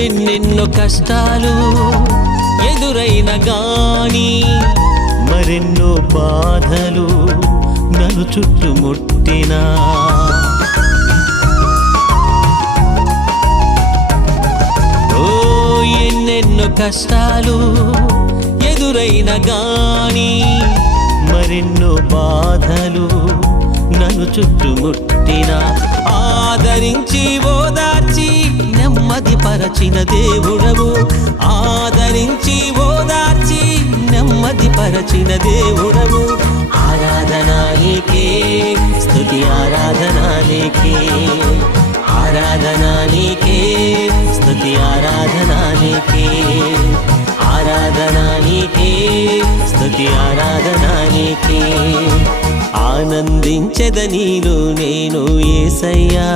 ఎన్నెన్నో కష్టాలు ఎదురైన గాని మరెన్నో బాధలు నన్ను చుట్టుముట్టినా ఎన్నెన్నో కష్టాలు ఎదురైన గాని మరెన్నో బాధలు నన్ను చుట్టుముట్టిన ఆదరించి ఓదార్చి నెమ్మది పరచిన దేవుడవు ఆదరించి ఓదార్చి నెమ్మది పరచిన దేవుడవు ఆరాధనా నీకే స్తుతి ఆరాధనా నీకే ఆరాధనా నీకే స్తుతి ఆరాధనా నీకే ఆరాధనా నీకే స్తుతి ఆరాధనా నీకే ఆనందించెద నీలో నేను యేసయ్యా